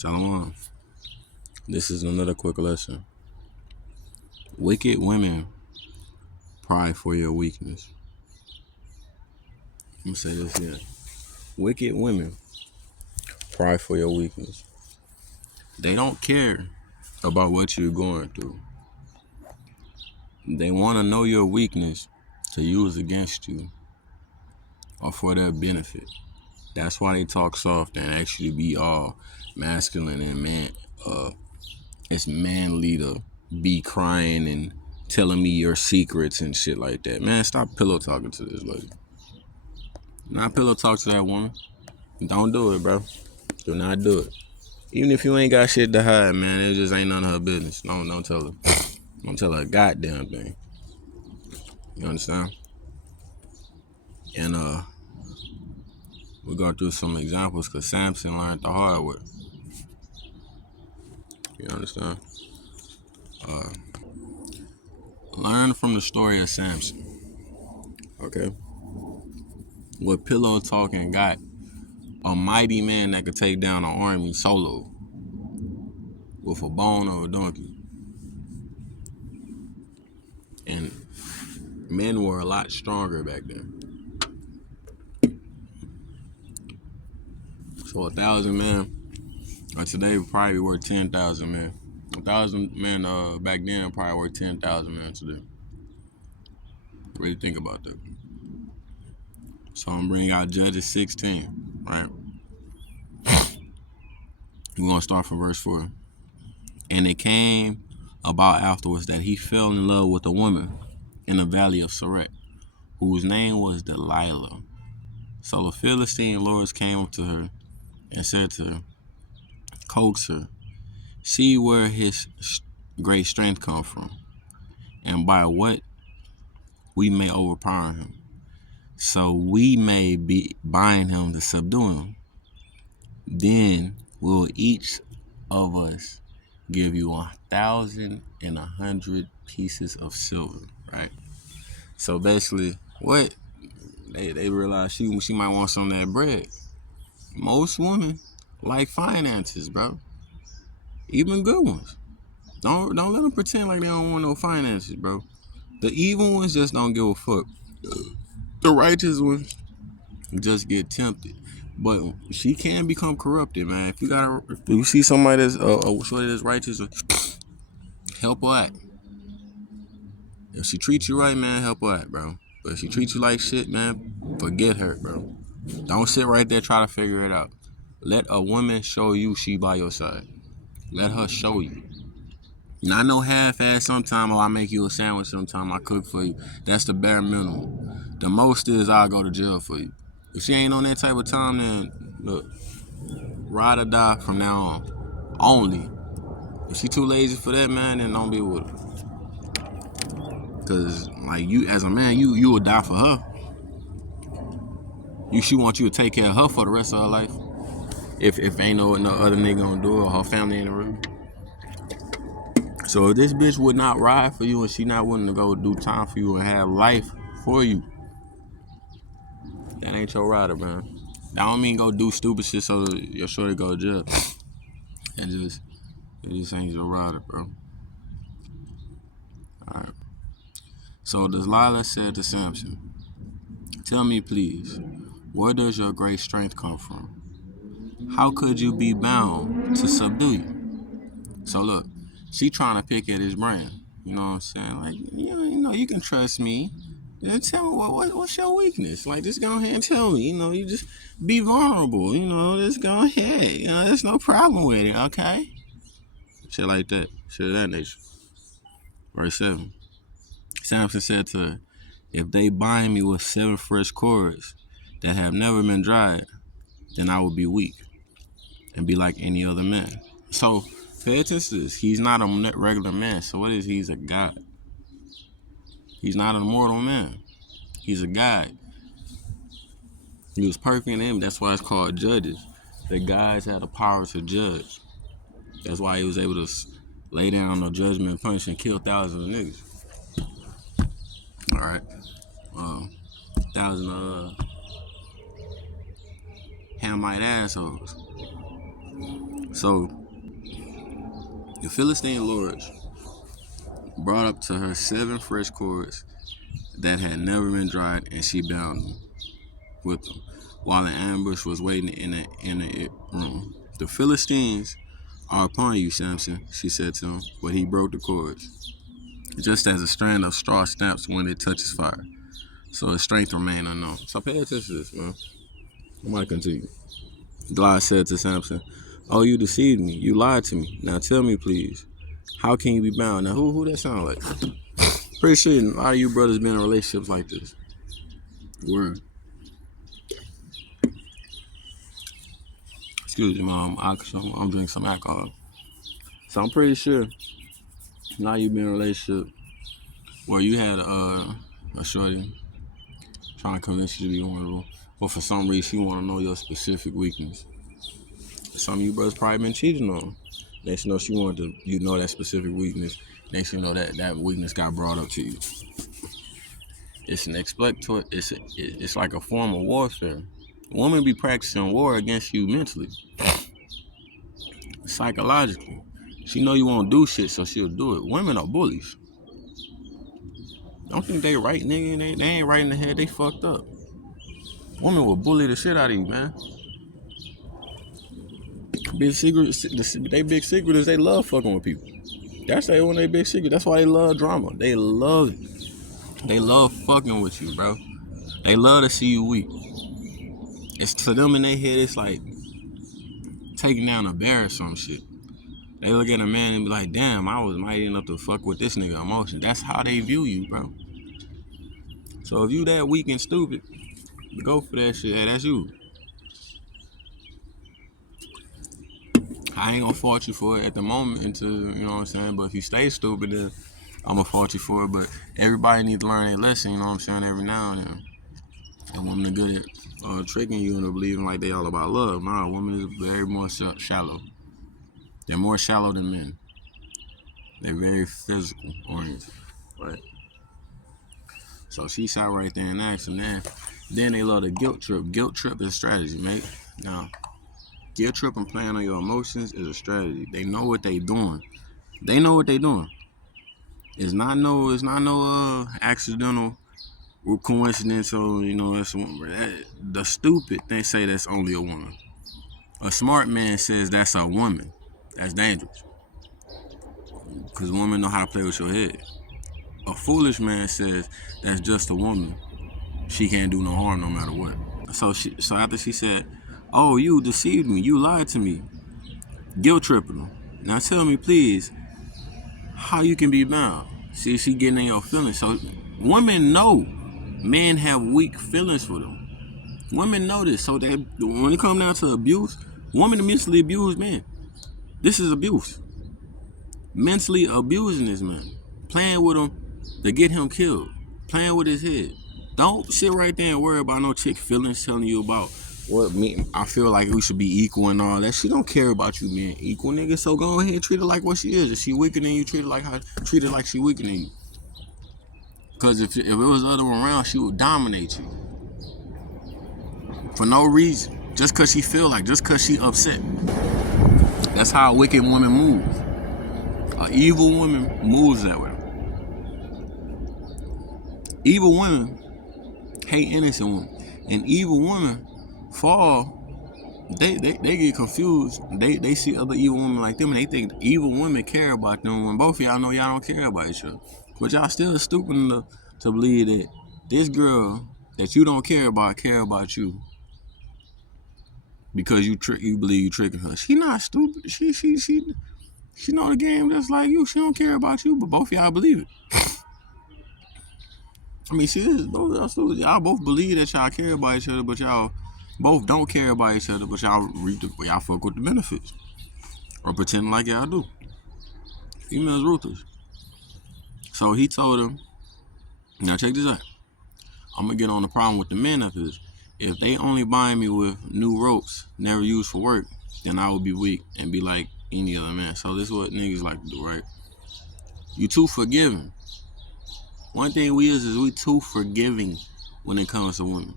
Shalom. This is another quick lesson. Wicked women pry for your weakness. I'm gonna say this again. Wicked women pry for your weakness. They don't care about what you're going through. They want to know your weakness to use against you or for their benefit. That's why they talk soft and actually be all masculine and it's manly to be crying and telling me your secrets and shit like that. Man, stop pillow talking to this lady. Not pillow talk to that woman. Don't do it, bro. Do not do it. Even if you ain't got shit to hide, man, it just ain't none of her business. Don't tell her. Don't tell her a goddamn thing. You understand? And we go through some examples because Samson learned the hard way. You understand? Learn from the story of Samson. Okay? What pillow talking got a mighty man that could take down an army solo with a bone or a donkey. And men were a lot stronger back then. So 1,000 men, today probably worth 10,000 men. 1,000 men back then probably worth 10,000 men today. Really think about that. So I'm bringing out Judges 16, right? We're gonna start from verse 4. And it came about afterwards that he fell in love with a woman in the valley of Sarek, whose name was Delilah. So the Philistine lords came up to her and said to her, coax her, see where his great strength come from, and by what we may overpower him, so we may bind him to subdue him. Then will each of us give you 1,100 pieces of silver, right? So basically, what they realize she might want some of that bread. Most women like finances, bro. Even good ones. Don't let them pretend like they don't want no finances, bro. The evil ones just don't give a fuck. The righteous ones just get tempted. But she can become corrupted, man. If you see somebody that's that's righteous, help her out. If she treats you right, man, help her out, bro. But if she treats you like shit, man, forget her, bro. Don't sit right there try to figure it out. Let a woman show you she by your side. Let her show you. Not no half-ass sometime, I make you a sandwich sometime, I cook for you. That's the bare minimum. The most is I'll go to jail for you. If she ain't on that type of time, then look, ride or die from now on. Only. If she too lazy for that, man, then don't be with her. Cause like you as a man, you would die for her. She want you to take care of her for the rest of her life. If ain't no other nigga gonna do it or her family in the room. So if this bitch would not ride for you and she not willing to go do time for you and have life for you, that ain't your rider, man. That don't mean go do stupid shit so you're sure to go to jail. It just ain't your rider, bro. Alright. So Delilah said to Samson, tell me please, where does your great strength come from? How could you be bound to subdue you? So look, she trying to pick at his brain. You know what I'm saying? Like, you can trust me. Then tell me what's your weakness. Like, just go ahead and tell me. You just be vulnerable. Just go ahead. There's no problem with it, okay? Shit like that. Shit of that nature. Verse 7. Samson said to her, if they bind me with 7 fresh cords that have never been dried, then I will be weak and be like any other man. So, pay attention to this. He's not a regular man. So what is he? He's a god. He's not a mortal man. He's a god. He was perfect in him. That's why it's called judges. The gods had the power to judge. That's why he was able to lay down no judgment and punish and kill thousands of niggas. All right. 1,000 Hamite assholes. So the Philistine lords brought up to her 7 fresh cords that had never been dried, and she bound them with them, while an ambush was waiting in the inner room. The Philistines are upon you, Samson, she said to him, but he broke the cords, just as a strand of straw snaps when it touches fire. So his strength remained unknown. So pay attention to this, man. I might continue. Delilah said to Samson, "Oh, you deceived me. You lied to me. Now tell me, please, how can you be bound?" Now, who that sound like? Pretty sure a lot of you brothers been in relationships like this. Word. Excuse me, mom. I'm drinking some alcohol. So I'm pretty sure now you've been in a relationship where you had a shorty trying to convince you to be vulnerable, but for some reason you want to know your specific weakness. Some of you brothers probably been cheating on. Next you know she wanted to, you know, that specific weakness. Next you know that weakness got brought up to you. It's an exploit. It's like a form of warfare. Women be practicing war against you mentally, psychologically. She know you won't do shit, so she'll do it. Women are bullies. Don't think they right, nigga. They ain't right in the head. They fucked up. Women will bully the shit out of you, man. Big secret. They big secret is they love fucking with people. That's their one of their big secret. That's why they love drama. They love it. They love fucking with you, bro. They love to see you weak. It's to them in their head. It's like taking down a bear or some shit. They look at a man and be like, "Damn, I was mighty enough to fuck with this nigga emotion." That's how they view you, bro. So if you that weak and stupid, go for that shit. Hey, that's you. I ain't gonna fault you for it at the moment until, you know what I'm saying? But if you stay stupid, then I'm gonna fault you for it. But everybody needs to learn their lesson, you know what I'm saying, every now and then. And women are good at tricking you into believing like they all about love. Nah, women is very more shallow. They're more shallow than men. They're very physical oriented, right? So she sat right there and asked him that. Then they love the guilt trip. Guilt trip is strategy, mate. Now, guilt trip and playing on your emotions is a strategy. They know what they doing. They know what they doing. It's not no accidental or coincidence or, you know, that's the stupid they say that's only a woman. A smart man says that's a woman. That's dangerous. Because women know how to play with your head. A foolish man says that's just a woman. She can't do no harm no matter what. So after she said, "Oh, you deceived me. You lied to me." Guilt tripping her. Now tell me, please, how you can be bound. See, she getting in your feelings. So women know men have weak feelings for them. Women know this. So that when it comes down to abuse, women mentally abuse men. This is abuse. Mentally abusing this man. Playing with him to get him killed. Playing with his head. Don't sit right there and worry about no chick feelings telling you about what me. I feel like we should be equal and all that. She don't care about you being equal, nigga. So go ahead and treat her like what she is. If she weaker than you, treat her like she weaker than you. Cause if it was the other one around, she would dominate you. For no reason. Just cause she feel like, just cause she upset. That's how a wicked woman moves. An evil woman moves that way. Evil women hate innocent women. And evil women fall. They get confused. They see other evil women like them and they think evil women care about them when both of y'all know y'all don't care about each other. But y'all still stupid enough to believe that this girl that you don't care about you because you believe you tricking her. She not stupid. She know the game just like you. She don't care about you, but both of y'all believe it. I mean, she is. Both of y'all stupid. Y'all both believe that y'all care about each other, but y'all both don't care about each other, but y'all fuck with the benefits. Or pretending like y'all do. Females ruthless. So he told him, now check this out. I'm going to get on the problem with the men of his. If they only bind me with new ropes, never used for work, then I will be weak and be like any other man. So this is what niggas like to do, right? You too forgiving. One thing we is we too forgiving when it comes to women.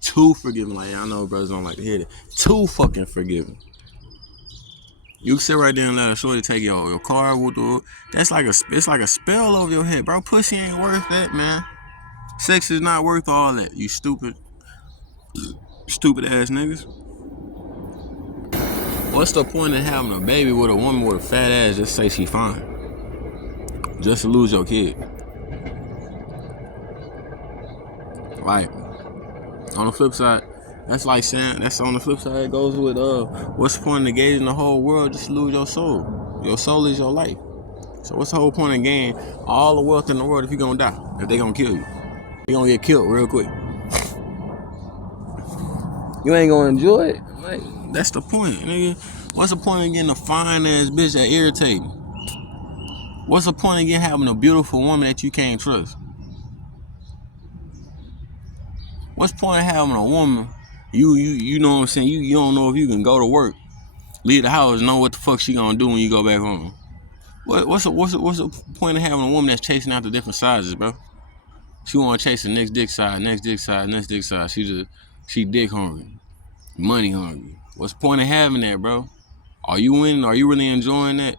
Too forgiving. Like, I know brothers don't like to hear that. Too fucking forgiving. You can sit right there and let a shorty take your car with the. It's like a spell over your head, bro. Pussy ain't worth that, man. Sex is not worth all that. You stupid ass niggas. What's the point of having a baby with a woman with a fat ass just say she fine? Just to lose your kid. Like, on the flip side, that's like saying, that's on the flip side, it goes with, what's the point of engaging the whole world just to lose your soul? Your soul is your life. So what's the whole point of gaining all the wealth in the world if you're gonna die? If they gonna kill you? You're gonna get killed real quick. You ain't gonna enjoy it? Like, that's the point, nigga. What's the point of getting a fine ass bitch that irritates you? What's the point of having a beautiful woman that you can't trust? What's the point of having a woman, you know what I'm saying, you don't know if you can go to work, leave the house, know what the fuck she gonna do when you go back home? What's the point of having a woman that's chasing out the different sizes, bro? She wanna chase the next dick size, next dick size, next dick size. She dick hungry, money hungry. What's the point of having that, bro? Are you winning? Are you really enjoying that?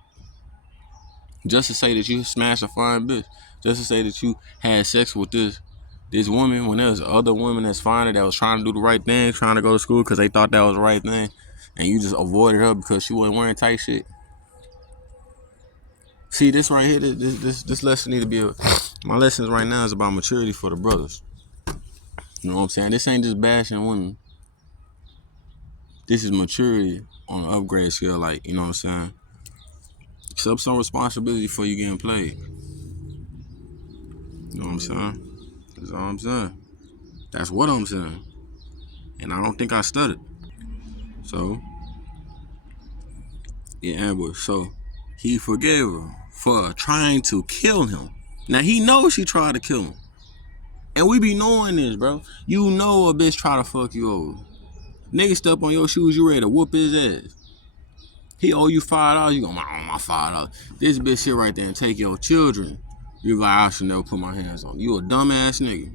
Just to say that you smashed a fine bitch, just to say that you had sex with this woman when there's other women that's finer that was trying to do the right thing, trying to go to school because they thought that was the right thing, and you just avoided her because she wasn't wearing tight shit. See, this right here, this lesson need to be my lessons right now is about maturity for the brothers. You know what I'm saying? This ain't just bashing women. This is maturity on an upgrade scale, like, you know what I'm saying? Accept some responsibility for you getting played. You know what I'm saying? That's all I'm saying. That's what I'm saying. And I don't think I stuttered. So, yeah, ambush. So, he forgave her for trying to kill him. Now, he knows she tried to kill him. And we be knowing this, bro. You know a bitch try to fuck you over. Nigga step on your shoes, you ready to whoop his ass. He owe you $5, you go, my $5. This bitch sit right there and take your children. You like, I should never put my hands on you. You a dumbass nigga.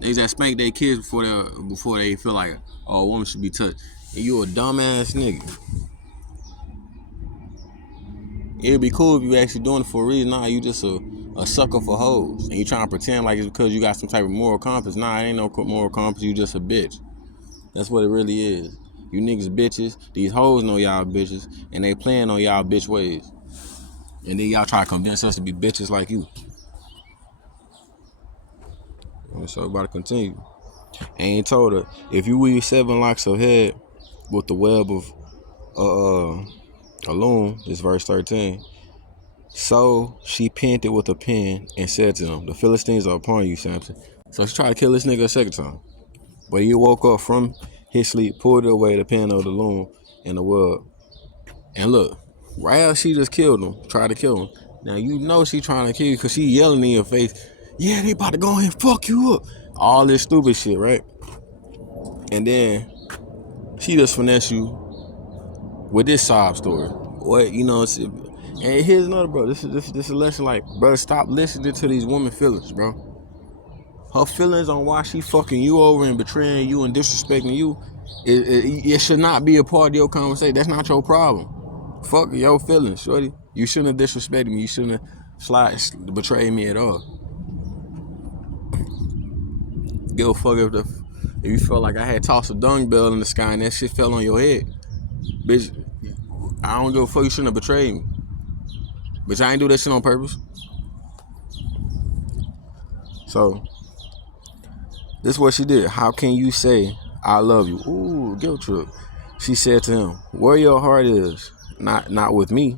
They just spank their kids before they feel like, oh, a woman should be touched. And you a dumbass nigga. It'd be cool if you actually doing it for a reason. Nah, you just a sucker for hoes. And you trying to pretend like it's because you got some type of moral compass. Nah, it ain't no moral compass. You just a bitch. That's what it really is. You niggas bitches. These hoes know y'all bitches. And they playing on y'all bitch ways. And then y'all try to convince us to be bitches like you. So about to continue. And he told her, if you weave 7 locks of head with the web of a loom, this verse 13. So she pinned it with a pin and said to him, the Philistines are upon you, Samson. So she tried to kill this nigga a second time. But he woke up from his sleep, pulled away the pin of the loom and the web. And look, right after she just killed him, tried to kill him. Now you know she trying to kill you because she yelling in your face, yeah, they about to go ahead and fuck you up. All this stupid shit, right? And then she just finesse you with this sob story. What, you know, and here's another, bro. This is a lesson, like, bro, stop listening to these women feelings, bro. Her feelings on why she fucking you over and betraying you and disrespecting you, it should not be a part of your conversation. That's not your problem. Fuck your feelings, shorty. You shouldn't have disrespected me. You shouldn't have betrayed me at all. Give a fuck if you felt like I had tossed a dung bell in the sky and that shit fell on your head. Bitch, I don't give a fuck. You shouldn't have betrayed me. Bitch, I ain't do that shit on purpose. So, this is what she did. How can you say, I love you? Ooh, guilt trip. She said to him, where your heart is, not with me.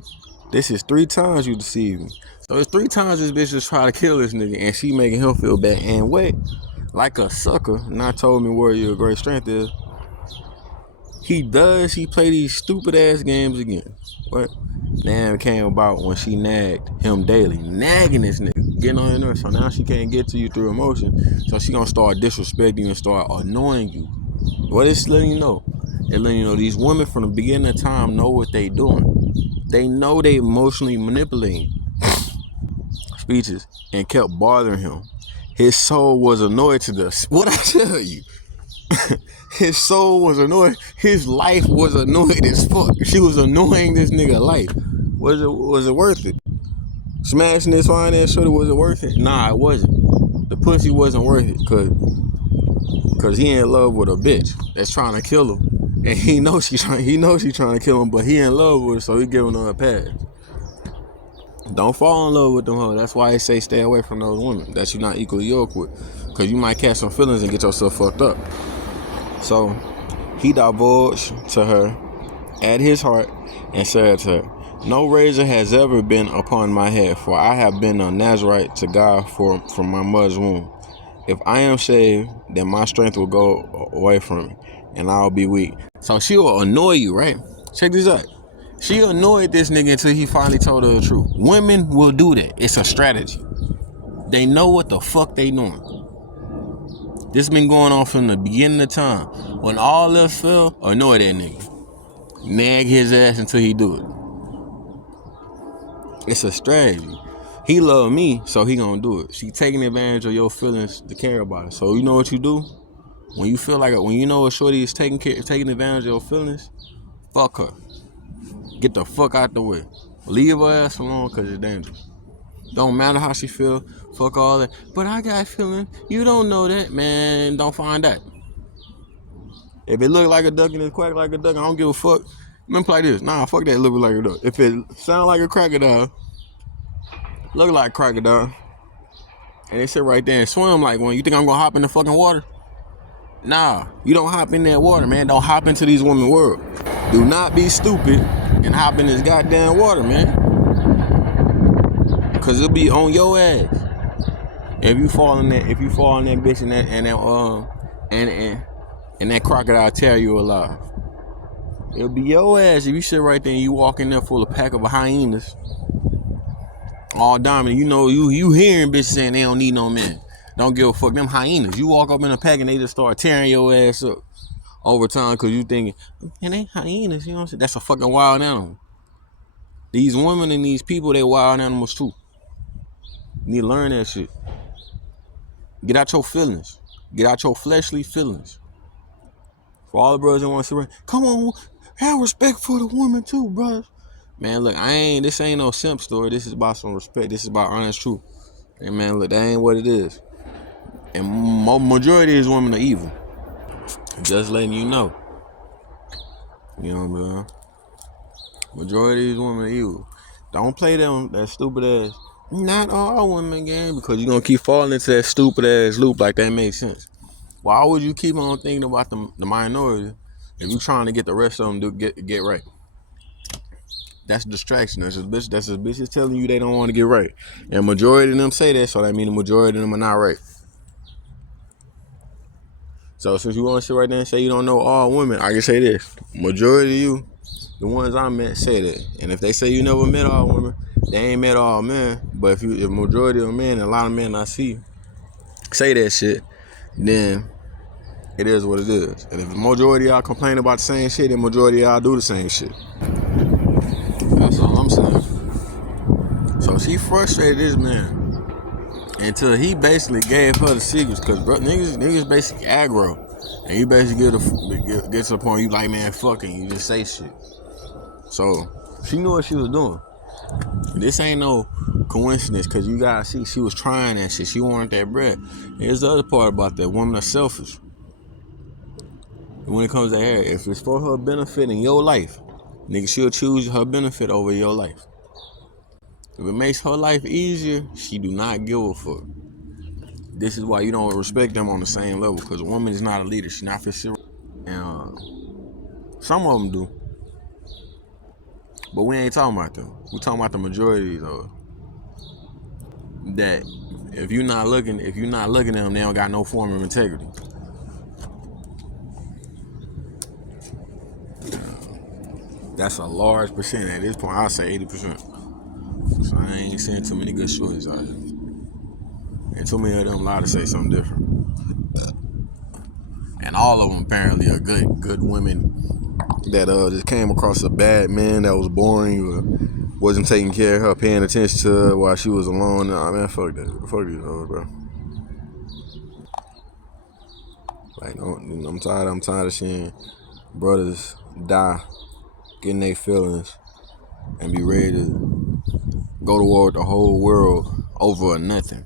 This is 3 times you deceived me. So it's 3 times this bitch just try to kill this nigga and she making him feel bad. And wait, like a sucker, not told me where your great strength is. He play these stupid ass games again. What? Now it came about when she nagged him daily. Nagging this nigga. Getting on her nerves. So now she can't get to you through emotion. So she gonna start disrespecting you and start annoying you. What is letting you know? It's letting you know these women from the beginning of time know what they doing. They know they emotionally manipulating speeches and kept bothering him. His soul was annoyed to this. What I tell you? His soul was annoyed. His life was annoyed as fuck. She was annoying this nigga life. Was it worth it? Smashing this fine ass shorty, was it worth it? Nah, it wasn't. The pussy wasn't worth it cause he in love with a bitch that's trying to kill him. And he knows she trying to kill him, but he in love with her, so he giving her a pass. Don't fall in love with them hoes. That's why they say stay away from those women that you're not equally yoked with. Cause you might catch some feelings and get yourself fucked up. So he divulged to her at his heart and said to her, no razor has ever been upon my head, for I have been a Nazarite to God from my mother's womb. If I am shaved, then my strength will go away from me, and I'll be weak. So she will annoy you, right? Check this out. She annoyed this nigga until he finally told her the truth. Women will do that. It's a strategy. They know what the fuck they doing. This been going on from the beginning of time. When all else fell, annoy that nigga. Nag his ass until he do it. It's a strategy. He love me, so he gonna do it. She taking advantage of your feelings to care about it. So you know what you do? When you feel like when you know a shorty is taking advantage of your feelings, fuck her. Get the fuck out the way. Leave her ass alone because it's dangerous. Don't matter how she feel. Fuck all that. But I got feelings. You don't know that, man. Don't find that. If it look like a duck and it quack like a duck, I don't give a fuck. Man, play this. Nah, fuck that. Look like a duck. If it sound like a crocodile, look like a crocodile, and they sit right there and swim like one, you think I'm gonna hop in the fucking water? Nah, you don't hop in that water, man. Don't hop into these women world. Do not be stupid and hop in this goddamn water, man. Cause it'll be on your ass. If you fall in that bitch and that crocodile tear you alive. It'll be your ass if you sit right there and you walk in there full of pack of hyenas. All dominant. You know, you hearing bitches saying they don't need no man. Don't give a fuck. Them hyenas. You walk up in a pack and they just start tearing your ass up over time because you thinking, man, they hyenas, you know what I'm saying? That's a fucking wild animal. These women and these people, they wild animals too. You need to learn that shit. Get out your feelings. Get out your fleshly feelings. For all the brothers that want to say, come on, have respect for the woman too, brothers. Man, look, this ain't no simp story. This is about some respect. This is about honest truth. And man, look, that ain't what it is. And majority of these women are evil. Just letting you know. You know what I'm saying? Majority of these women are evil. Don't play them that stupid ass. Not all women game, because you're gonna keep falling into that stupid ass loop like that makes sense. Why would you keep on thinking about the minority if you trying to get the rest of them to get right? That's a distraction. That's just bitches telling you they don't want to get right. And majority of them say that, so that means the majority of them are not right. So since you want to sit right there and say you don't know all women, I can say this. Majority of you, the ones I met, say that. And if they say you never met all women, they ain't met all men. But if majority of men and a lot of men I see say that shit, then it is what it is. And if the majority of y'all complain about the same shit, then majority of y'all do the same shit. That's all I'm saying. So she frustrated this man until he basically gave her the secrets, because niggas basically aggro. And you basically get to the point you like, man, fucking, you just say shit. So she knew what she was doing. This ain't no coincidence, because you gotta see, she was trying that shit. She wanted that bread. Here's the other part about that. Women are selfish. When it comes to her, if it's for her benefit in your life, nigga, she'll choose her benefit over your life. If it makes her life easier, she do not give a fuck. This is why you don't respect them on the same level, because a woman is not a leader. She's not for sure. And some of them do. But we ain't talking about them. We talking about the majority though. That if you're not looking at them, they don't got no form of integrity. That's a large percent. At this point, I'll say 80%. So I ain't seeing too many good shorties out here. And too many of them lie to say something different. And all of them apparently are good women that just came across a bad man that was boring, or wasn't taking care of her, paying attention to her while she was alone. Nah, man, fuck that. Fuck these hoes, bro. Like, I'm tired of seeing brothers die, getting their feelings, and be ready to go to war with the whole world over nothing.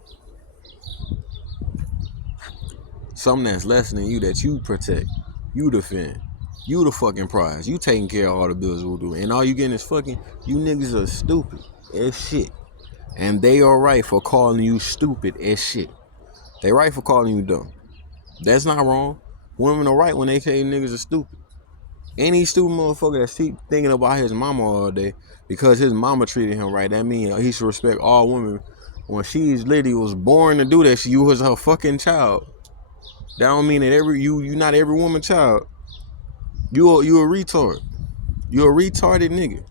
Something that's less than you that you protect, you defend, you the fucking prize, you taking care of all the bills we'll do, and all you getting is fucking, you niggas are stupid as shit. And they are right for calling you stupid as shit. They right for calling you dumb. That's not wrong. Women are right when they say niggas are stupid. Any stupid motherfucker that's thinking about his mama all day because his mama treated him right, that means he should respect all women. When she's literally was born to do that, she was her fucking child. That don't mean that you not every woman child. You a retard. You a retarded nigga.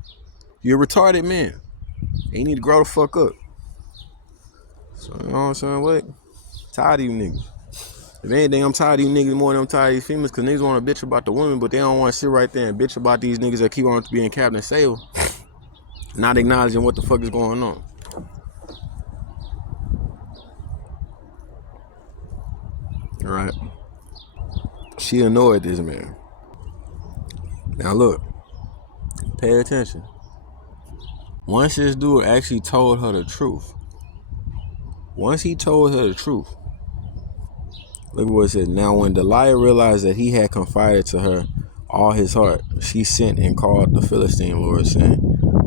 You a retarded man. And you need to grow the fuck up. So you know what I'm saying? What? Tired of you niggas. If anything, I'm tired of you niggas more than I'm tired of these females, because niggas want to bitch about the women, but they don't want to sit right there and bitch about these niggas that keep on being Captain Sale, not acknowledging what the fuck is going on. Right? She annoyed this man. Now look, pay attention. Once this dude actually told her the truth, once he told her the truth, look what it said. Now when Delilah realized that he had confided to her all his heart, she sent and called the Philistine Lord, saying,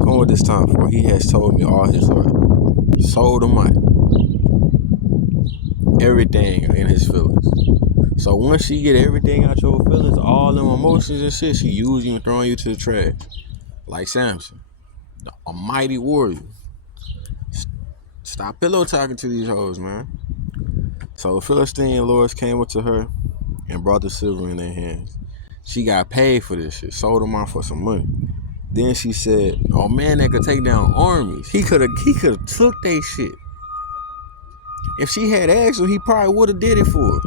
"Come with this time, for he has told me all his heart." Sold him out. Everything in his feelings. So once she get everything out your feelings, all them emotions and shit, she use you and throwing you to the trash. Like Samson, a mighty warrior. Stop pillow talking to these hoes, man. So the Philistine lords came up to her and brought the silver in their hands. She got paid for this shit, sold them out for some money. Then she said, "Oh man, that could take down armies. He could have took they shit. If she had asked him, he probably would have did it for her.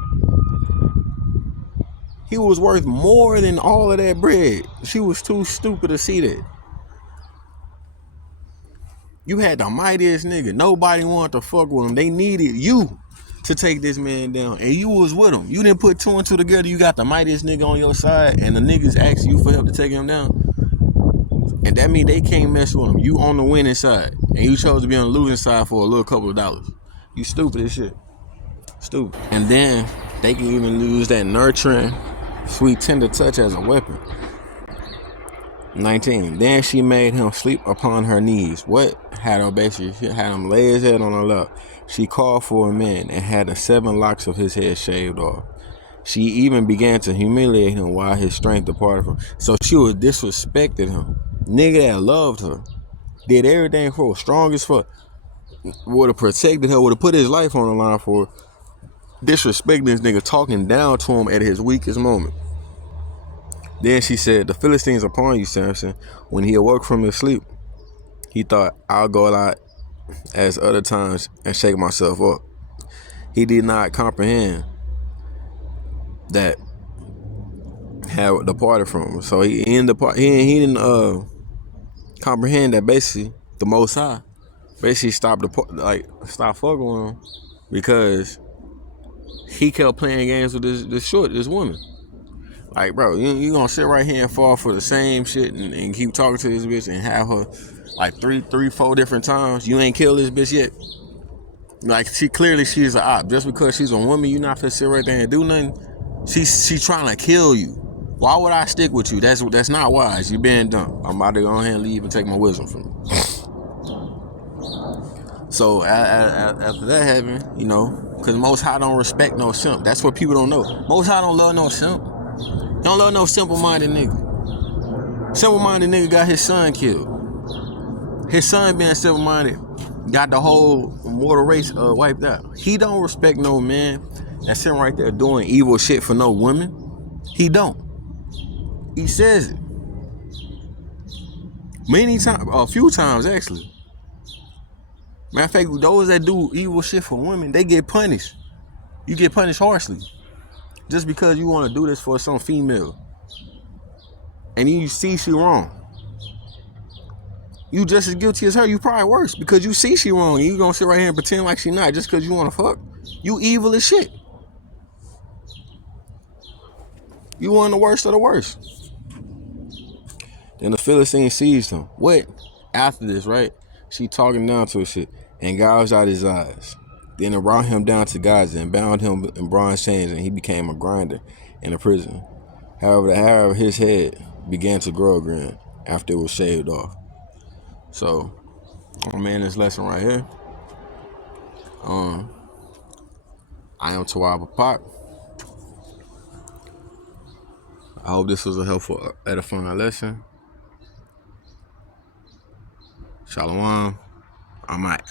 He was worth more than all of that bread. She was too stupid to see that. You had the mightiest nigga. Nobody wanted to fuck with him. They needed you to take this man down, and you was with him. You didn't put two and two together. You got the mightiest nigga on your side, and the niggas asked you for help to take him down. And that means they can't mess with him. You on the winning side, and you chose to be on the losing side for a little couple of dollars. You stupid as shit. Stupid. And then they can even use that nurturing, sweet, tender touch as a weapon. 19. Then she made him sleep upon her knees. What? Had him lay his head on her lap. She called for a man and had the 7 locks of his head shaved off. She even began to humiliate him while his strength departed from him. So she was disrespecting him. Nigga that loved her, did everything for her, strong as fuck, would have protected her, would have put his life on the line for her. Disrespecting this nigga, talking down to him at his weakest moment. Then she said, "The Philistines upon you, Samson." When he awoke from his sleep, he thought, "I'll go out as other times and shake myself up." He did not comprehend that had departed from him. So he didn't comprehend that basically the Most High basically stopped fucking with him because he kept playing games with this woman. Like, bro, you gonna sit right here and fall for the same shit and keep talking to this bitch and have her like three, 4 different times. You ain't killed this bitch yet. Like, she's an op. Just because she's a woman, you not finna sit right there and do nothing. She trying to kill you. Why would I stick with you? That's not wise. You being dumb. I'm about to go ahead and leave and take my wisdom from you. So after that happened, you know, because Most High don't respect no simp. That's what people don't know. Most High don't love no simp. He don't love no simple-minded nigga. Simple-minded nigga got his son killed. His son being simple-minded got the whole mortal race wiped out. He don't respect no man that's sitting right there doing evil shit for no women. He don't. He says it. Many times, a few times actually. Matter of fact, those that do evil shit for women, they get punished. You get punished harshly. Just because you want to do this for some female. And you see she wrong. You just as guilty as her. You probably worse because you see she wrong. And you gonna sit right here and pretend like she not just because you want to fuck. You evil as shit. You one of the worst of the worst. Then the Philistine seized him. What? After this, right? She talking down to his shit and gouged out his eyes. Then it brought him down to Gaza and bound him in bronze chains, and he became a grinder in a prison. However, the hair of his head began to grow again after it was shaved off. So, I'm in this lesson right here. I am Tawaba Pop. I hope this was a helpful, edifying lesson. Shalom. I'm out.